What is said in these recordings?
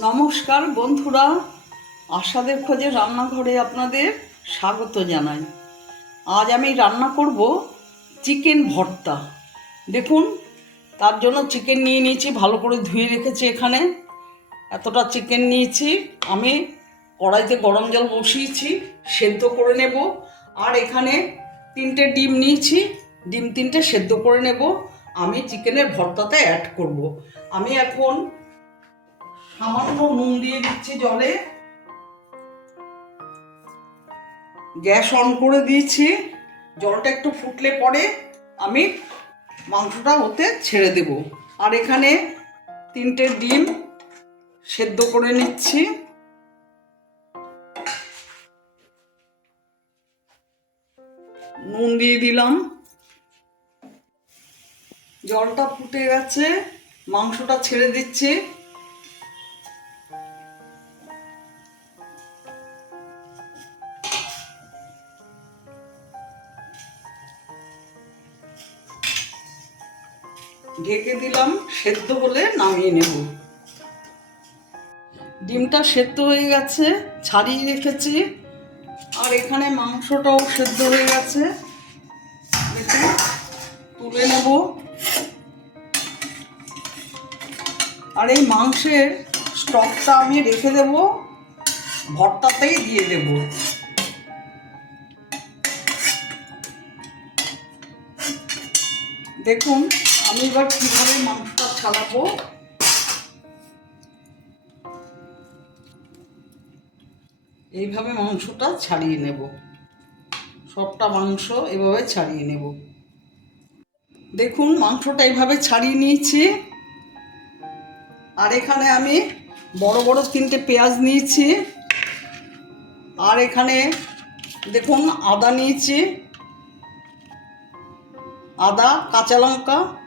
নমস্কার বন্ধুরা, আশাদের খোঁজে রান্নাঘরে আপনাদের স্বাগত জানাই। আজ আমি রান্না করব চিকেন ভর্তা। দেখুন, তার জন্য চিকেন নিয়ে নিয়েছি, ভালো করে ধুয়ে রেখেছি এখানে। এতটা চিকেন নিয়েছি, আমি কড়াইতে গরম জল বসিয়েছি, সেদ্ধ করে নেব। আর এখানে তিনটে ডিম নিয়েছি, ডিম তিনটে সেদ্ধ করে নেব। আমি চিকেনের ভর্তাতে অ্যাড করব। আমি এখন সামান্য নুন দিয়ে দিচ্ছি জলে। গ্যাস অন করে দিয়েছি। জলটা একটু ফুটলে পরে আমি মাংসটা হতে ছেড়ে দেব। আর এখানে তিনটে ডিম সেদ্ধ করে নিচ্ছি। নুন দিয়ে দিলাম। জলটা ফুটে গেছে, মাংসটা ছেড়ে দিচ্ছি। ঢেকে দিলাম, সেদ্ধ হলে নামিয়ে নেব। ডিমটা সেদ্ধ হয়ে গেছে, ছাড়িয়ে রেখেছি। আর এখানে মাংসটাও সেদ্ধ হয়ে গেছে। তুলে নেব। আর এই মাংসের স্টকটা আমি রেখে দেব, ভর্তাতেই দিয়ে দেব। দেখুন আমি এবার কীভাবে মাংসটা ছাড়াবো? এইভাবে মাংসটা ছাড়িয়ে নেব। সবটা মাংস এভাবে ছাড়িয়ে নেব। দেখুন, মাংসটা এইভাবে ছাড়িয়ে নিয়েছি। আর এখানে আমি বড় বড় তিনটে পেঁয়াজ নিয়েছি। আর এখানে দেখুন, আদা নিয়েছি। আদা, কাঁচা লঙ্কা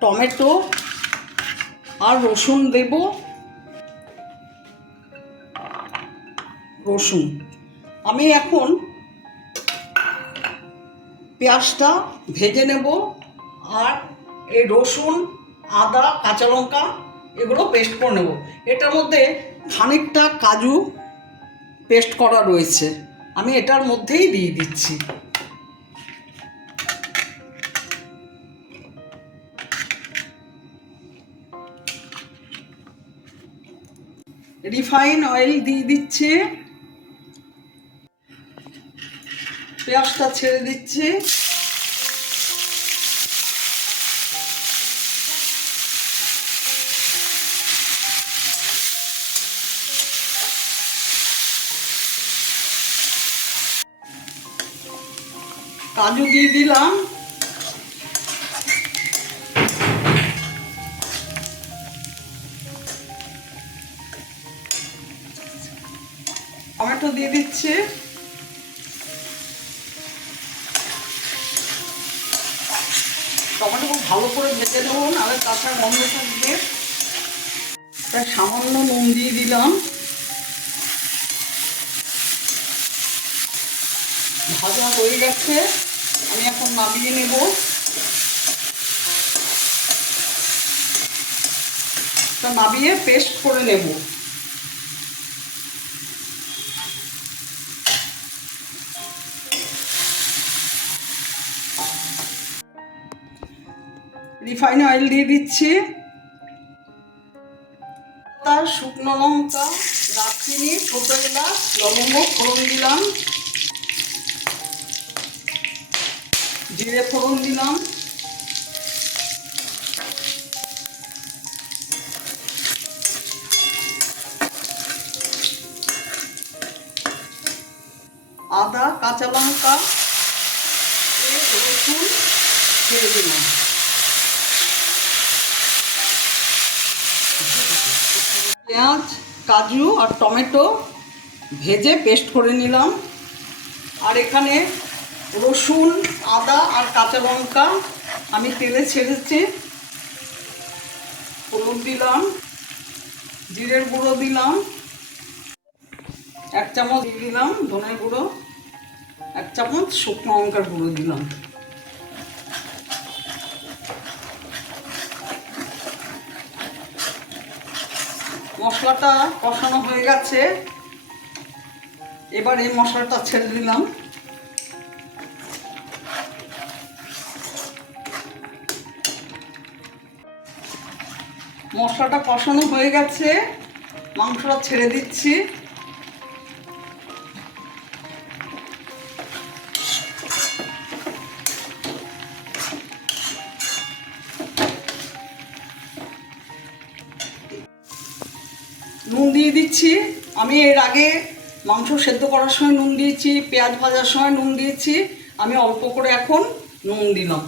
টমেটো আর রসুন দেব। রসুন। আমি এখন পেঁয়াজটা ভেজে নেব আর এই রসুন, আদা, কাঁচা লঙ্কা এগুলো পেস্ট করে নেব। এটার মধ্যে খানিকটা কাজু পেস্ট করা রয়েছে। আমি এটার মধ্যেই দিয়ে দিচ্ছি। রিফাইন অয়েল দিয়ে দিচ্ছে। পেঁয়াজটা ছেড়ে দিচ্ছে। কাজু দিয়ে দিলাম। টমেটো দিয়ে দিচ্ছে। টমেটো খুব ভালো করে ভেজে নেব, নাহলে কাঁচা গন্ধ থাকবে। প্রায় সামান্য নুন দিয়ে দিলাম। ভাজা হয়ে গেছে, আমি এখন নামিয়ে নেব। নামিয়ে পেস্ট করে নেব। রিফাইন অয়েল দিয়ে দিচ্ছি। তার শুকনো লঙ্কা, দারচিনি, ছোটো এলাচ, লবঙ্গ, ফোড়ন দিলাম। জিরে ফোড়ন দিলাম। আদা, কাঁচা লঙ্কা রসুন ছেড়ে দিলাম। পেঁয়াজ, কাজু আর টমেটো ভেজে পেস্ট করে নিলাম। আর এখানে রসুন, আদা আর কাঁচা লঙ্কা আমি তেলে ছেড়েছি। হলুদ দিলাম, জিরের গুঁড়ো দিলাম, এক চামচ দিলাম ধনের গুঁড়ো, এক চামচ শুকনো লঙ্কার গুঁড়ো দিলাম। মশলাটা কষানো হয়ে গেছে। এবার এই মশলাটা ছেড়ে দিলাম। মশলাটা কষানো হয়ে গেছে। মাংসটা ছেড়ে দিচ্ছি। নুন দিয়ে দিচ্ছি। আমি এর আগে মাংস সেদ্ধ করার সময় নুন দিয়েছি, পেঁয়াজ ভাজার সময় নুন দিয়েছি। আমি অল্প করে এখন নুন দিলাম।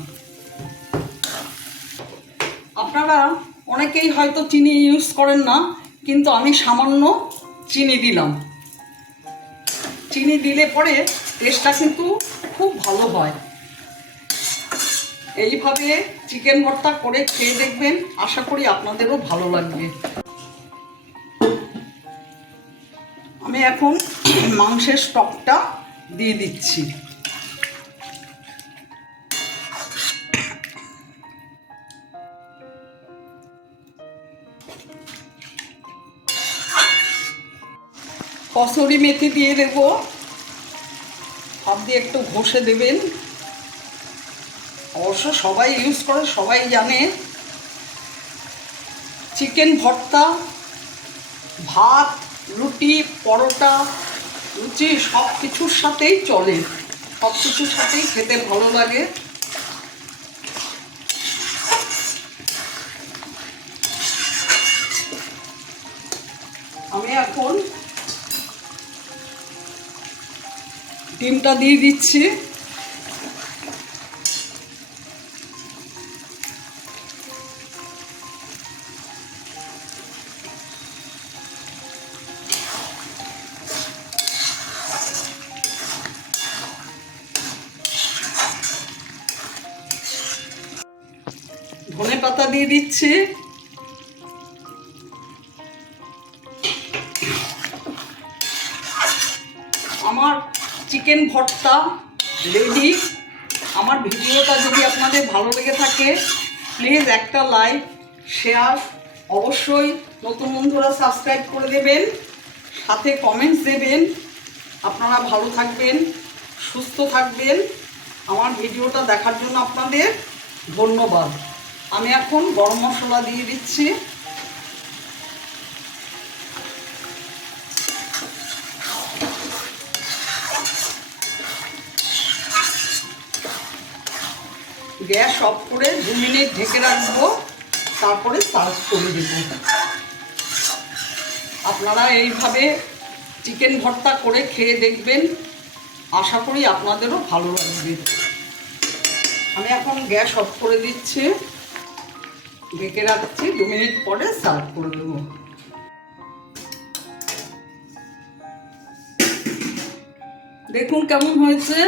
আপনারা অনেকেই হয়তো চিনি ইউজ করেন না, কিন্তু আমি সামান্য চিনি দিলাম। চিনি দিলে পরে টেস্টটা কিন্তু খুব ভালো হয়। এইভাবে চিকেন ভর্তা করে খেয়ে দেখবেন। আশা করি আপনাদেরও ভালো লাগবে। আমি এখন মাংসের স্টকটা দিয়ে দিচ্ছি। কসুরি মেথি দিয়ে দেব। দিয়ে একটু ঘষে দেবেন। অবশ্য সবাই ইউজ করে, সবাই জানে। চিকেন ভর্তা, ভাত রুটি, পরোটা, লুচি সব কিছুর সাথেই চলে। সব কিছুর সাথেই খেতে ভালো লাগে। আমি এখন ডিমটা দিয়ে দিচ্ছি। ধনে পাতা দিয়ে দিচ্ছি। আমার চিকেন ভর্তা রেডি আমার ভিডিওটা যদি আপনাদের ভালো লেগে থাকে প্লিজ একটা লাইক শেয়ার অবশ্যই নতুন বন্ধুরা সাবস্ক্রাইব করে দেবেন, সাথে কমেন্টস দেবেন। আপনারা ভালো থাকবেন, সুস্থ থাকবেন। আমার ভিডিওটা দেখার জন্য আপনাদের ধন্যবাদ। আমি এখন গরম মশলা দিয়ে দিচ্ছি। গ্যাস অফ করে দু মিনিট ঢেকে রাখব, তারপরে সার্ভ করে দেব। আপনারা এইভাবে চিকেন ভর্তা করে খেয়ে দেখবেন, আশা করি আপনাদেরও ভালো লাগবে। আমি এখন গ্যাস অফ করে দিচ্ছি। ঢেকে রাখছি, দু মিনিট পরে সার্ভ করে দেবো দেখুন কেমন হয়েছে।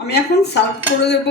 আমি এখন সার্ভ করে দেব।